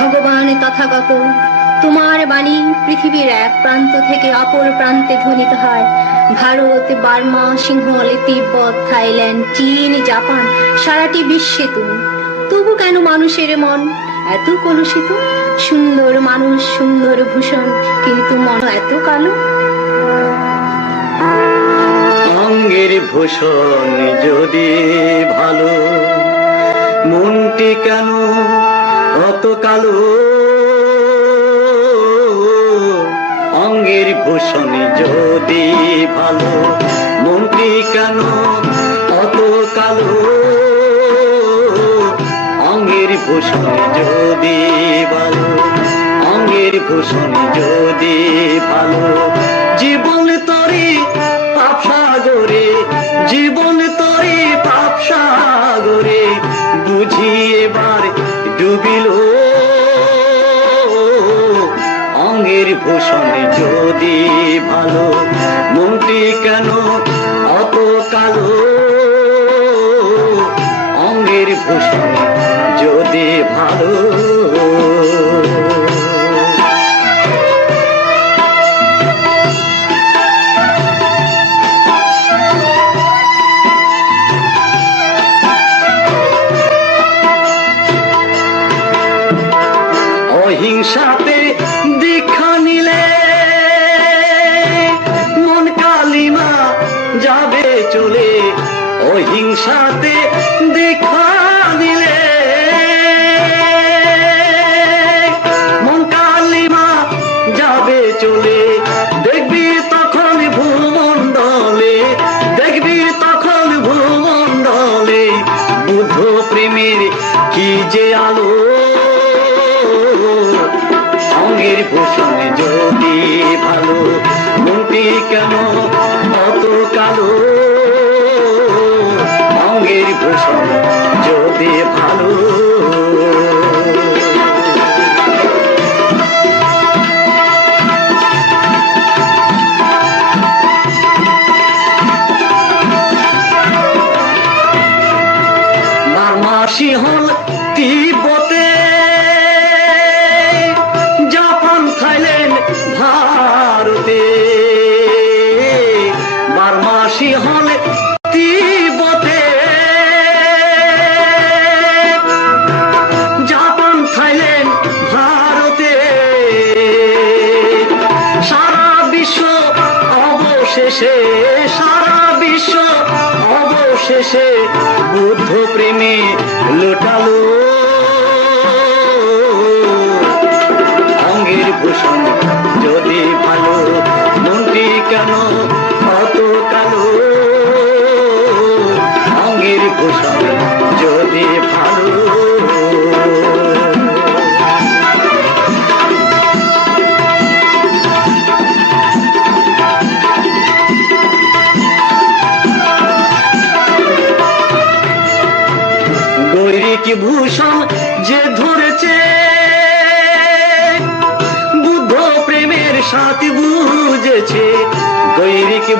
ভগবান তথাগত। তোমার বাণী পৃথিবীর এক প্রান্ত থেকে অপর প্রান্তে ধ্বনিত হয়। ভারত, বার্মা সিংহলে তিব্বত, থাইল্যান্ড, চীন, জাপান, সারাটি বিশ্বে তুমি। তবু কেন মানুষের মন এত কলুষিত? সুন্দর মানুষ, সুন্দর ভূষণ, কিন্তু মন এত কালো। অঙ্গের ভূষণ যদি ভালো, মনটি কেন অত কালো অঙ্গের ভূষণ যদি ভালো মনটি কেন অত কালো অঙ্গের ভূষণ যদি ভালো, অঙ্গের ভূষণ যদি ভালো, জীবন ডুবিল অঙ্গের ভূষণ যদি ভালো মনটি কেন অত কালো? অহিংসাতে দীক্ষা নিলে মন কালিমা যাবে চলে। দেখবি তখন ভূমণ্ডলে, দেখবি তখন ভূমণ্ডলে বুদ্ধ প্রেমের কি যে আলো। অঙ্গের ভূষণ যদি ভালো, মনটি কেন বার্মাসি হল তিব্বতে। জাপান, থাইল্যান্ড, ভারতে। বার্মাসি হল তিব্বতে। জাপান, থাইল্যান্ড, ভারতে। সারা বিশ্ব অবশেষে, সারা বিশ্ব অবশেষে বুদ্ধ প্রেমে লোটালো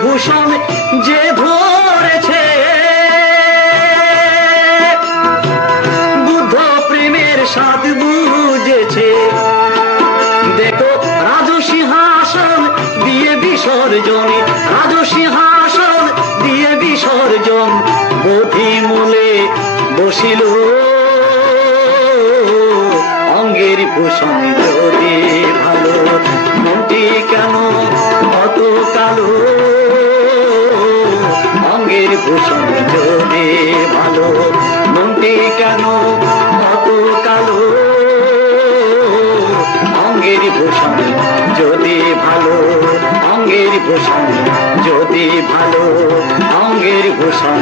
ভূষণ যে ধরেছে। বুদ্ধ প্রেমের সাথে বুঝেছে। দেখো রাজসিংহাসন দিয়ে বিসর্জন রাজসিংহাসন দিয়ে বিসর্জন, বোধি মূলে বসিল অঙ্গের ভূষণ। যদি ভালো, মনটি কেন অত কালো যদি ভালো, মনটি কেন কত কালো? অঙ্গের ভূষণ যদি ভালো, অঙ্গের ভূষণ যদি ভালো, অঙ্গের ভূষণ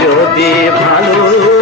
যদি ভালো।